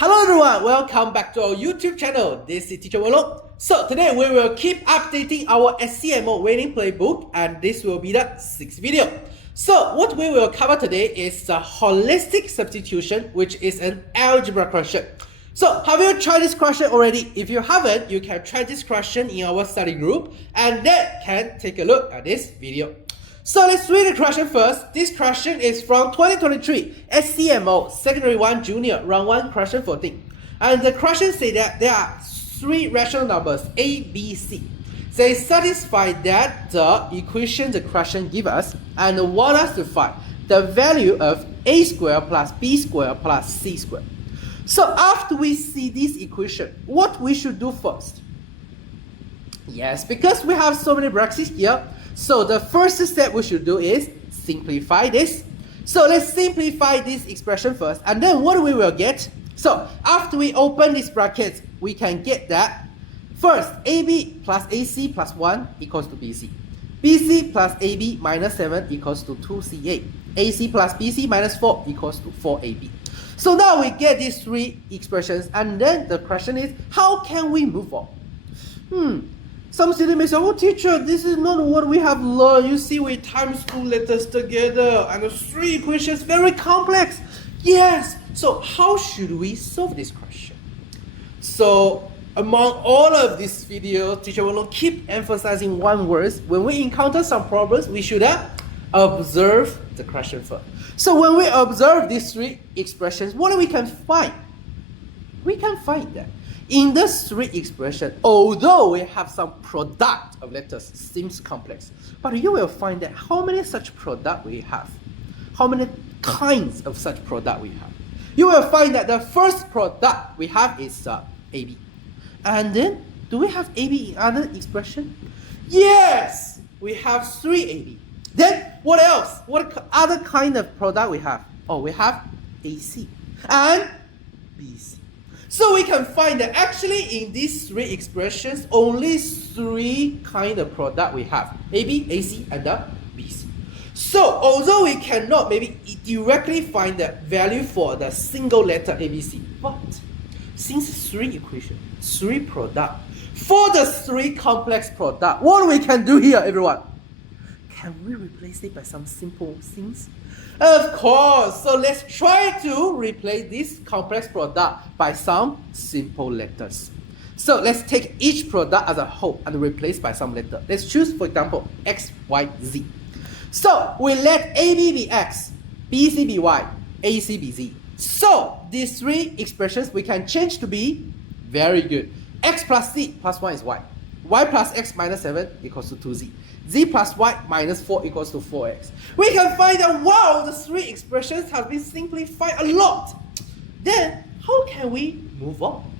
Hello everyone, welcome back to our YouTube channel. This is Teacher Wolo. So today we will keep updating our SCMO Winning Playbook, and this will be the 6th video. So what we will cover today is the holistic substitution, which is an algebra question. So have you tried this question already? If you haven't, you can try this question in our study group and then can take a look at this video. So let's read the question first. This question is from 2023 SCMO Secondary 1 Junior Round 1 question 14. And the question says that there are 3 rational numbers A, B, C. They satisfy that the equation the question gives us and want us to find the value of A squared plus B squared plus C squared. So after we see this equation, what we should do first? Yes, because we have so many brackets here, so the first step we should do is simplify this. So let's simplify this expression first, and then what we will get? So after we open these brackets, we can get that first AB plus AC plus 1 equals to BC. BC plus AB minus 7 equals to 2CA. AC plus BC minus 4 equals to 4AB. So now we get these 3 expressions, and then the question is, how can we move on? Some students may say, oh teacher, this is not what we have learned. You see, we times 2 letters together and the 3 equations very complex. Yes, so how should we solve this question? So among all of this video, teacher will keep emphasizing one word. When we encounter some problems, we should observe the question first. So when we observe these 3 expressions, what we can find? We can find that in these 3 expressions, although we have some product of letters, seems complex, but you will find that how many such product we have, how many kinds of such product we have. You will find that the first product we have is AB. And then, do we have AB in other expression? Yes, we have 3AB. Then, what else? What other kind of product we have? Oh, we have AC and BC. So we can find that actually in these 3 expressions, only 3 kind of product we have. AB, AC, and BC. So although we cannot maybe directly find the value for the single letter ABC, but since 3 equations, 3 product, for the 3 complex product, what we can do here, everyone? Can we replace it by some simple things? Of course. So let's try to replace this complex product by some simple letters. So let's take each product as a whole and replace by some letter. Let's choose, for example, X, Y, Z. So we let AB be X, BC be Y, AC be Z. So these 3 expressions we can change to be very good. X plus Z plus 1 is Y. Y plus X minus 7 equals to 2Z. Z plus Y minus 4 equals to 4X. We can find that, wow, the 3 expressions have been simplified a lot. Then, how can we move on?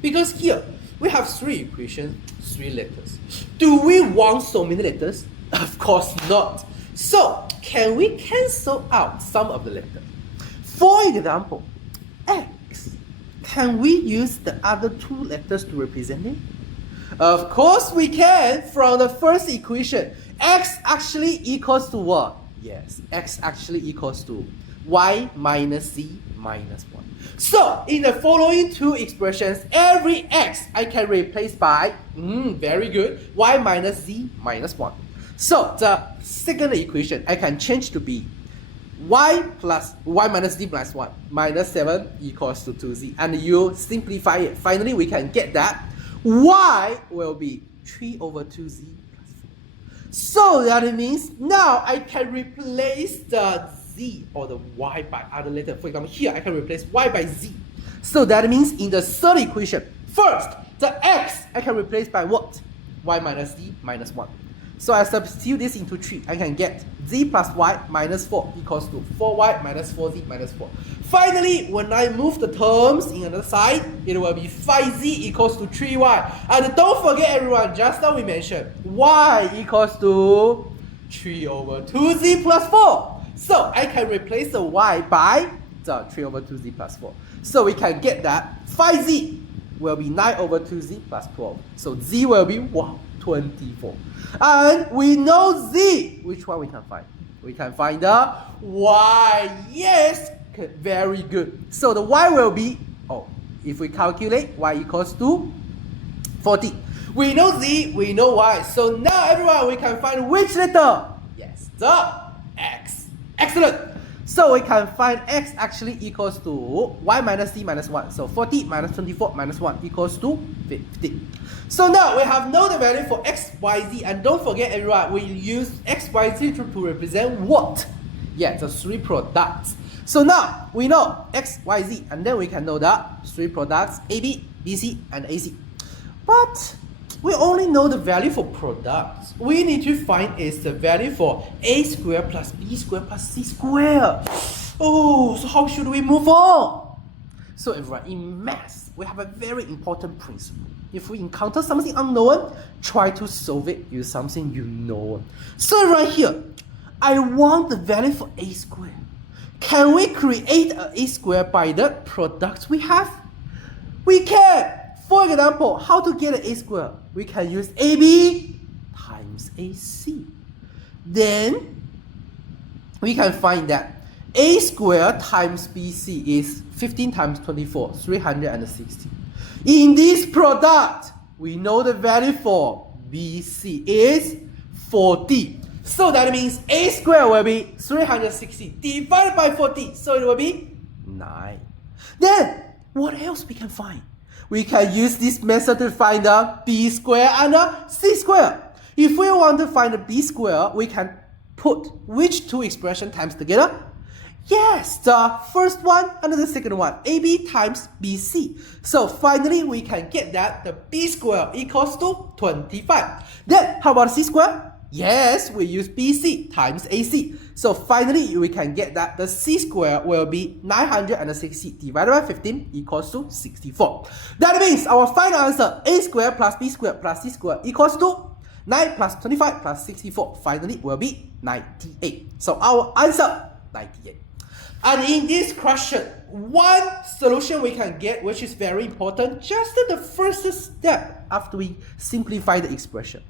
Because here, we have 3 equations, 3 letters. Do we want so many letters? Of course not. So, can we cancel out some of the letters? For example, X. Can we use the other 2 letters to represent it? Of course we can. From the first equation, X actually equals to what? Yes, X actually equals to Y minus Z minus 1. So in the following 2 expressions, every X I can replace by, very good, Y minus Z minus 1. So the second equation I can change to be Y minus Z plus 1 minus 7 equals to 2Z. And you simplify it. Finally, we can get that Y will be 3 over 2Z plus 4. So that means now I can replace the Z or the Y by other letter. For example, here I can replace Y by Z. So that means in the third equation, first, the X I can replace by what? Y minus Z minus 1. So I substitute this into 3. I can get Z plus Y minus 4 equals to 4Y minus 4Z minus 4. Finally, when I move the terms in another side, it will be 5Z equals to 3Y. And don't forget everyone, just now we mentioned Y equals to 3 over 2Z plus 4. So I can replace the Y by the 3 over 2Z plus 4. So we can get that 5Z will be 9 over 2Z plus 12. So Z will be 24. And we know Z. Which one we can find? We can find the Y. Yes, very good. So the Y will be If we calculate y equals to 40. We know z, we know y. So now everyone, we can find which letter? Yes, the x. Excellent. So we can find x actually equals to y minus z minus 1. So 40 minus 24 minus 1 equals to 50. So now we have known the value for x, y, z. And don't forget everyone, we use x, y, z to represent what? Yeah, the three products. So now we know x, y, z. And then we can know the three products AB, BC, and AC. But we only know the value for products. We need to find is the value for a squared plus b squared plus c squared. Oh, so how should we move on? So everyone, in math, we have a very important principle. If we encounter something unknown, try to solve it with something you know. So right here, I want the value for a squared. Can we create a squared by the products we have? We can. For example, how to get an a squared? We can use AB times AC. Then we can find that a squared times BC is 15 times 24, 360. In this product, we know the value for BC is 40. So that means a squared will be 360 divided by 40. So it will be 9. Then, what else we can find? We can use this method to find the b squared and the c squared. If we want to find the b squared, we can put which two expressions times together? Yes, the first one and the second one, AB times BC. So finally, we can get that the b squared equals to 25. Then, how about c squared? Yes, we use BC times AC. So finally, we can get that the c squared will be 960 divided by 15 equals to 64. That means our final answer, a squared plus b squared plus c squared equals to 9 plus 25 plus 64. Finally, will be 98. So our answer, 98. And in this question, one solution we can get, which is very important, just the first step after we simplify the expression.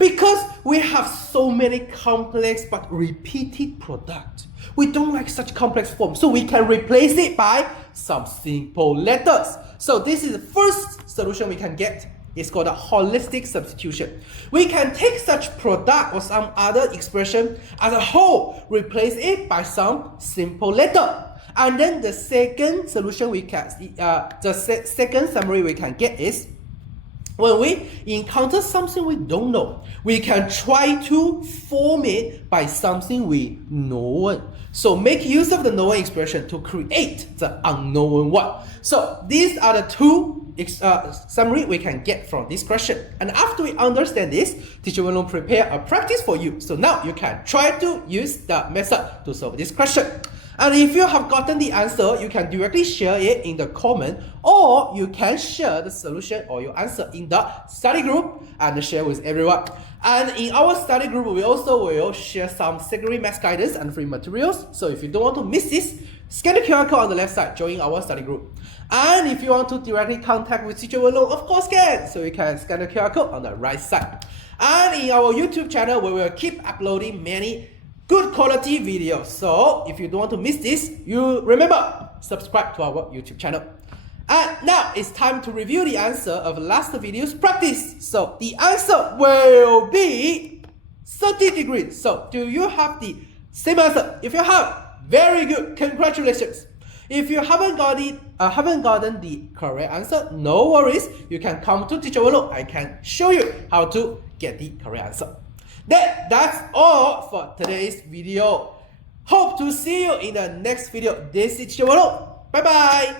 Because we have so many complex but repeated products, we don't like such complex forms, so we can replace it by some simple letters. So this is the first solution we can get. It's called a holistic substitution. We can take such product or some other expression as a whole, replace it by some simple letter. And then the second solution we can, second summary we can get is, when we encounter something we don't know, we can try to form it by something we know. So make use of the known expression to create the unknown one. So these are the two summary we can get from this question. And after we understand this, teacher will prepare a practice for you. So now you can try to use the method to solve this question. And if you have gotten the answer, you can directly share it in the comment, or you can share the solution or your answer in the study group and share with everyone. And in our study group, we also will share some secondary math guidance and free materials. So if you don't want to miss this, scan the QR code on the left side, join our study group. And if you want to directly contact with Teacher Willow, of course can. So you can scan the QR code on the right side. And in our YouTube channel, we will keep uploading many good quality videos. So if you don't want to miss this, you remember, subscribe to our YouTube channel. And now it's time to review the answer of last video's practice. So the answer will be 30 degrees. So do you have the same answer? If you have, very good, congratulations. If you haven't gotten the correct answer, no worries. You can come to Teacher Willow. I can show you how to get the correct answer. That's all for today's video. Hope to see you in the next video. This is Teacher Willow. Bye bye.